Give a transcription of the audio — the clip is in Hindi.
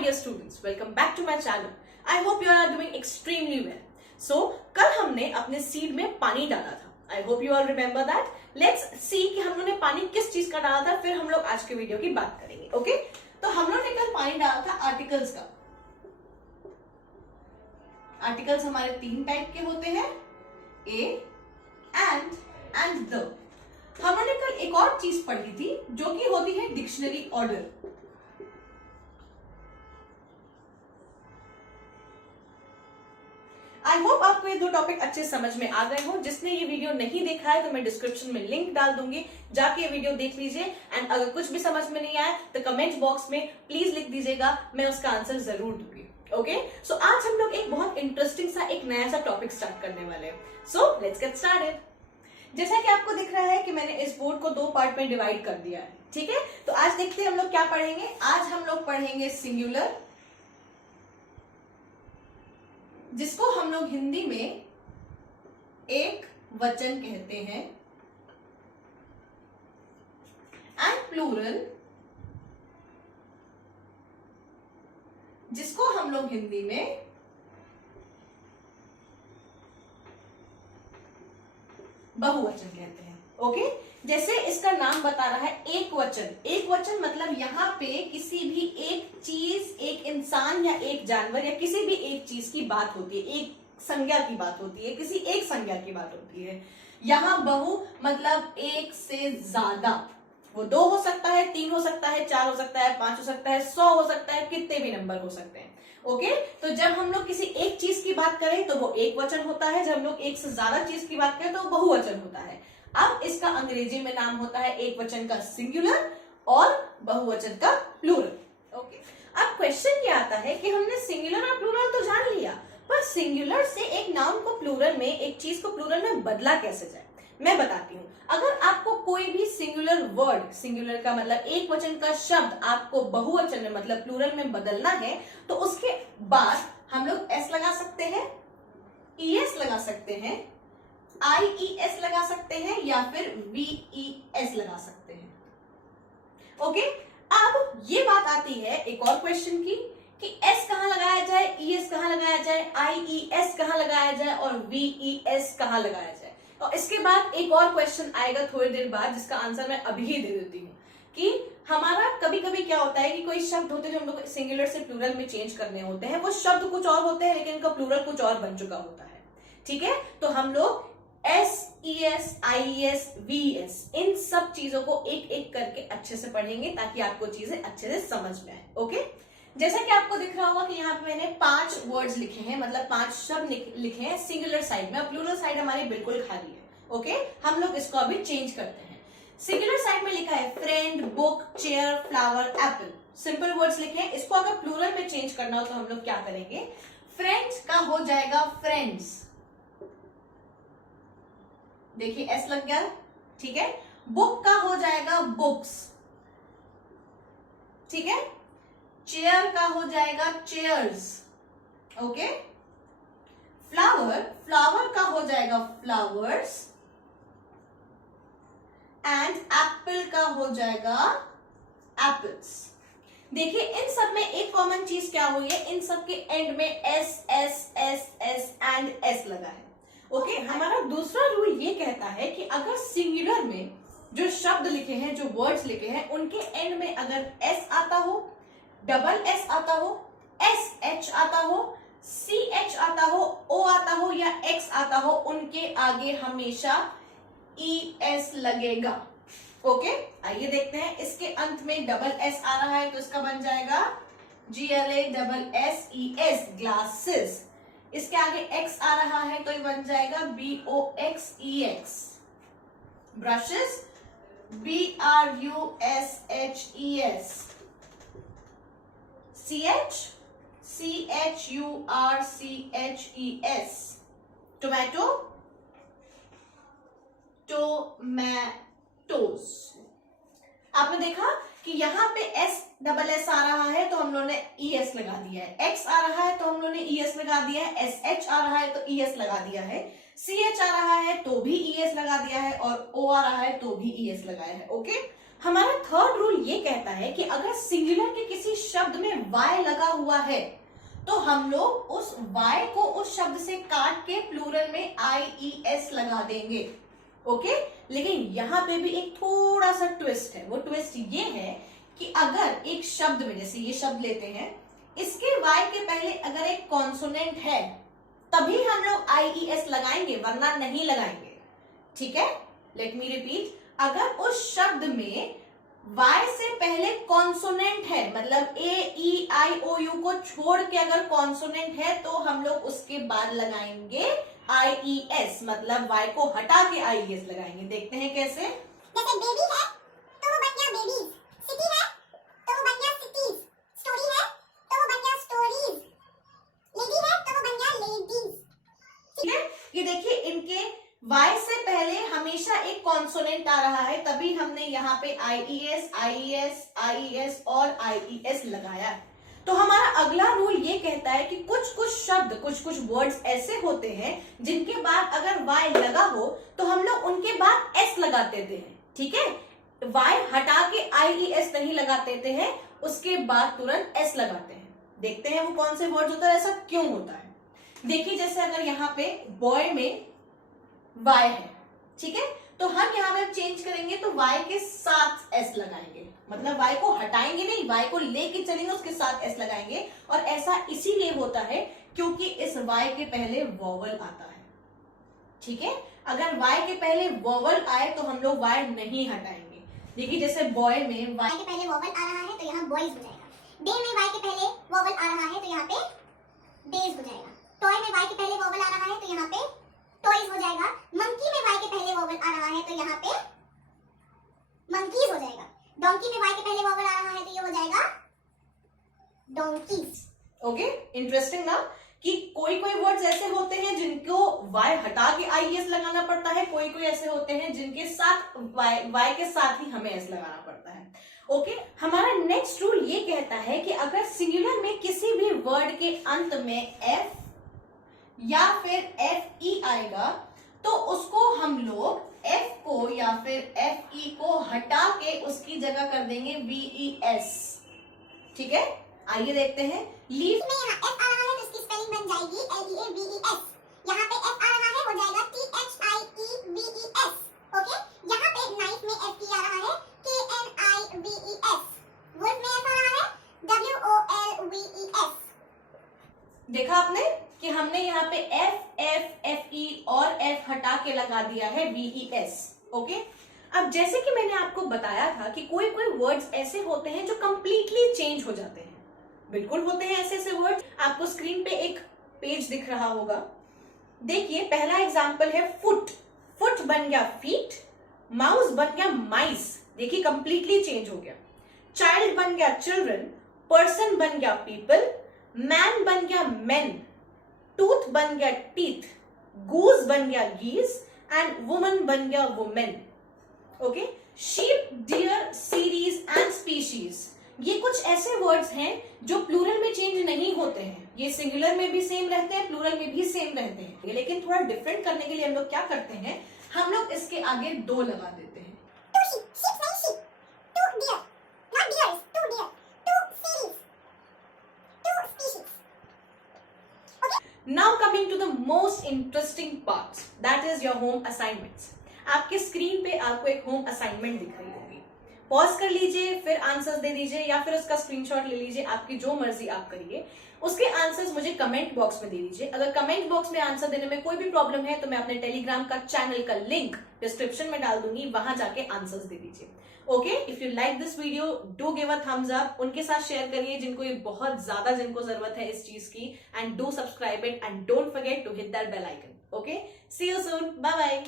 dear students, welcome back to my channel. I hope you are doing extremely well. So, कल हमने अपने सीड में पानी डाला था. I hope you all remember that. Let's see कि हम लोगों ने पानी किस चीज का डाला था, फिर हम लोग आज के वीडियो की बात करेंगे. ओके? तो हम लोग ने कल पानी डाला था आर्टिकल्स का. आर्टिकल्स हमारे तीन टाइप के होते हैं, ए, एंड द. हम लोगों ने कल एक और चीज पढ़ी थी जो कि होती है डिक्शनरी ऑर्डर. आई होप आपको ये दो टॉपिक अच्छे समझ में आ गए हो. जिसने ये वीडियो नहीं देखा है तो मैं डिस्क्रिप्शन में लिंक डाल दूंगी, जाके ये वीडियो देख लीजिए. एंड अगर कुछ भी समझ में नहीं आया तो कमेंट बॉक्स में प्लीज लिख दीजिएगा, मैं उसका आंसर जरूर दूंगी. ओके, सो आज हम लोग एक बहुत इंटरेस्टिंग सा एक नया सा टॉपिक स्टार्ट करने वाले हैं. So let's get started. जैसा कि आपको दिख रहा है कि मैंने इस बोर्ड को दो पार्ट में डिवाइड कर दिया है. ठीक है, तो आज देखते हैं हम लोग क्या पढ़ेंगे. आज हम लोग पढ़ेंगे सिंगुलर, जिसको हम लोग हिंदी में एक वचन कहते हैं, एंड प्लूरल, जिसको हम लोग हिंदी में बहुवचन कहते हैं. ओके, जैसे इसका नाम बता रहा है एक वचन. एक वचन मतलब यहाँ पे किसी भी एक चीज, एक इंसान या एक जानवर या किसी भी एक चीज की बात होती है, एक संज्ञा की बात होती है, किसी एक संज्ञा की बात होती है. यहाँ बहु मतलब एक से ज्यादा. वो दो हो सकता है, तीन हो सकता है, चार हो सकता है, पांच हो सकता है, 100 हो सकता है, कितने भी नंबर हो सकते हैं. ओके, तो जब हम लोग किसी एक चीज की बात करें तो वो एक वचन होता है. जब हम लोग एक से ज्यादा चीज की बात करें तो वो बहुवचन होता है. अब इसका अंग्रेजी में नाम होता है एक वचन का सिंगुलर और बहुवचन का प्लूरल. ओके, अब क्वेश्चन ये आता है कि हमने सिंगुलर और प्लूरल तो जान लिया, पर सिंगुलर से एक नाउन को प्लूरल में, एक चीज को प्लूरल में बदला कैसे जाए. मैं बताती हूँ. अगर आपको कोई भी सिंगुलर वर्ड, सिंगुलर का मतलब एक वचन का शब्द आपको बहुवचन में मतलब प्लूरल में बदलना है तो उसके बाद हम लोग एस लगा सकते हैं, ईएस लगा सकते हैं, आईईएस लगा सकते हैं या फिर वीईएस लगा सकते हैं. ओके, अब ये बात आती है एक और क्वेश्चन की कि एस कहां लगाया जाए, ईएस कहां लगाया जाए, आईईएस कहां लगाया जाए और वीईएस कहां लगाया जाए. और इसके बाद एक और क्वेश्चन आएगा थोड़ी देर बाद, जिसका आंसर मैं अभी ही दे देती हूँ कि हमारा कभी कभी क्या होता है कि कोई शब्द होते हैं जो हम लोग सिंगुलर से प्लूरल में चेंज करने होते हैं. वो शब्द कुछ और होते हैं लेकिन इनका प्लूरल कुछ और बन चुका होता है. ठीक है, तो हम लोग एस, ईएस, आईएस, वीएस इन सब चीजों को एक एक करके अच्छे से पढ़ेंगे ताकि आपको चीजें अच्छे से समझ में आए. ओके, जैसा कि आपको दिख रहा होगा कि यहाँ पे मैंने 5 वर्ड्स लिखे हैं, मतलब 5 शब्द लिखे हैं सिंगुलर साइड में, और प्लूरल साइड हमारी बिल्कुल खाली है. ओके, हम लोग इसको अभी चेंज करते हैं. सिंगुलर साइड में लिखा है friend, book, chair, flower, Apple. Simple words लिखे हैं. इसको अगर प्लूरल में चेंज करना हो तो हम लोग क्या करेंगे, फ्रेंड्स का हो जाएगा फ्रेंड्स. देखिए एस लग गया. ठीक है, बुक का हो जाएगा बुक्स. ठीक है, चेयर का हो जाएगा चेयर्स. ओके, फ्लावर, फ्लावर का हो जाएगा फ्लावर्स, एंड एप्पल का हो जाएगा एप्पल्स. देखिए इन सब में एक कॉमन चीज क्या हुई है, इन सब के एंड में S S S S and S लगा है. ओके, हमारा दूसरा रूल ये कहता है कि अगर सिंगुलर में जो शब्द लिखे हैं, जो वर्ड्स लिखे हैं, उनके एंड में अगर एस आता हो, डबल एस आता हो, एस एच आता हो, सी एच आता हो, ओ आता हो या एक्स आता हो, उनके आगे हमेशा ई एस लगेगा. ओके, आइए देखते हैं. इसके अंत में डबल एस आ रहा है तो इसका बन जाएगा GLA double S E S, glasses. इसके आगे एक्स आ रहा है तो ये बन जाएगा BOXEX, brushes, BRUSHES, CHURCHES, tomato, Tomatoes. आपने देखा कि यहाँ पे एस डबल एस आ रहा है तो हम लोगों ने ईएस लगा दिया है, एक्स आ रहा है तो हम लोगों ने ईएस लगा दिया है, एस एच आ रहा है तो ईएस लगा दिया है, सी एच आ रहा है तो भी ईएस लगा दिया है, और ओ आ रहा है तो भी ईएस लगाया है. ओके, हमारा थर्ड रूल ये कहता है कि अगर सिंगुलर के किसी शब्द में y लगा हुआ है तो हम लोग उस y को उस शब्द से काट के प्लूरल में IES लगा देंगे। ओके, लेकिन यहां पे भी एक थोड़ा सा ट्विस्ट है। वो ट्विस्ट ये है कि अगर एक शब्द में, जैसे ये शब्द लेते हैं, इसके y के पहले अगर एक कॉन्सोनेंट है तभी हम लोग IES लगाएंगे, वरना नहीं लगाएंगे। ठीक है, लेट मी रिपीट, अगर उस शब्द में y से पहले कॉन्सोनेंट है, मतलब AEIOU को छोड़ के अगर कॉन्सोनेंट है तो हम लोग उसके बाद लगाएंगे IES, मतलब y को हटा के IES लगाएंगे। देखते हैं कैसे। जैसे बेबी है तो वो बन गया बेबीज, सिटी है तो वो बन गया सिटीज, स्टोरी है तो वो बन गया स्टोरीज, लेडी है तो वो बन गया लेडीज। ठीक है, ये देखिए इनके y से पहले हमेशा एक कॉन्सोनेंट आ रहा है, तभी हमने यहाँ पे IES, IES, IES और IES लगाया। तो हमारा अगला रूल ये कहता है कि कुछ कुछ शब्द, कुछ कुछ वर्ड्स ऐसे होते हैं जिनके बाद अगर y लगा हो तो हम लोग उनके बाद s लगा देते हैं। ठीक है, y हटा के IES नहीं लगाते हैं, उसके बाद तुरंत s लगाते हैं। देखते हैं वो कौन से वर्ड्स होता है, ऐसा क्यों होता है। देखिए, जैसे अगर यहाँ पे बॉय में y है, ठीक है, तो हम यहाँ पे चेंज करेंगे तो y के साथ s लगाएंगे, मतलब y को हटाएंगे नहीं, y को लेके चलेंगे, उसके साथ s लगाएंगे। और ऐसा इसीलिए होता है क्योंकि इस y के पहले वोवल आता है। ठीक है, अगर y के पहले वोवल आए तो हम लोग y नहीं हटाएंगे। देखिए, जैसे बॉय में y के पहले वोवल आ रहा है तो यहाँ बॉयज हो जाएगा, डे में y के पहले वोवल आ रहा है तो यहाँ पे डेज हो जाएगा, टॉय में y के पहले वोवल आ रहा है तो यहाँ पे टॉयज हो जाएगा, मंकी में y के पहले वोवल आ रहा है तो यहाँ पे मंकीज हो जाएगा, डोंकी में y के पहले वोवल आ रहा है तो ये हो जाएगा डोंकीज। ओके, इंटरेस्टिंग ना, कि कोई कोई वर्ड्स ऐसे होते हैं जिनको y हटा के IES लगाना पड़ता है, कोई कोई ऐसे होते हैं जिनके साथ y के साथ ही हमें s लगाना पड़ता है। ओके, हमारा नेक्स्ट रूल ये कहता है कि अगर सिंगुलर में किसी भी वर्ड के अंत में f या फिर FE आएगा तो उसको हम लोग F को या फिर FE को हटा के उसकी जगह कर देंगे VES। ठीक है, आइए देखते हैं। लीफ में यहाँ f आ रहा है तो इसकी स्पेलिंग बन जाएगी LEAVES, यहाँ पे f आ रहा है हो जाएगा THIEVES। ओके, यहाँ पे नाइफ में FE आ रहा है KNIVES, वुल्फ में f आ रहा है WOLVES। देखा आपने कि हमने यहाँ पे FE और F हटा के लगा दिया है VES। ओके, अब जैसे कि मैंने आपको बताया था कि कोई कोई वर्ड्स ऐसे होते हैं जो कंप्लीटली चेंज हो जाते हैं। बिल्कुल होते हैं ऐसे ऐसे वर्ड्स। आपको स्क्रीन पे एक पेज दिख रहा होगा, देखिए पहला एग्जांपल है फुट। फुट बन गया फीट, माउस बन गया माइस, देखिए कंप्लीटली चेंज हो गया। चाइल्ड बन गया चिल्ड्रन, पर्सन बन गया पीपल, मैन बन गया मेन, टूथ बन गया टीथ, गूज बन गया गीज एंड वुमन बन गया women. Okay, sheep, deer, series and species, ये कुछ ऐसे वर्ड्स हैं जो प्लूरल में चेंज नहीं होते हैं। ये सिंगुलर में भी सेम रहते हैं, प्लूरल में भी सेम रहते हैं, लेकिन थोड़ा डिफरेंट करने के लिए हम लोग क्या करते हैं, हम लोग इसके आगे दो लगा देते हैं। Now coming to the most interesting part, that is your home assignments. आपके स्क्रीन पे आपको एक होम असाइनमेंट दिख रही होगी, पॉज कर लीजिए, फिर आंसर्स दे दीजिए या फिर उसका स्क्रीनशॉट ले लीजिए, आपकी जो मर्जी आप करिए। उसके आंसर्स मुझे कमेंट बॉक्स में दे दीजिए। अगर कमेंट बॉक्स में आंसर देने में कोई भी प्रॉब्लम है तो मैं अपने टेलीग्राम का चैनल का लिंक डिस्क्रिप्शन में डाल दूंगी, वहां जाके आंसर्स दे दीजिए। Okay, if you like this video do give a thumbs up, उनके साथ शेयर करिए जिनको ये बहुत ज्यादा जिनको जरूरत है इस चीज की, and do subscribe it and don't forget to hit that bell icon. Okay, see you soon, bye bye.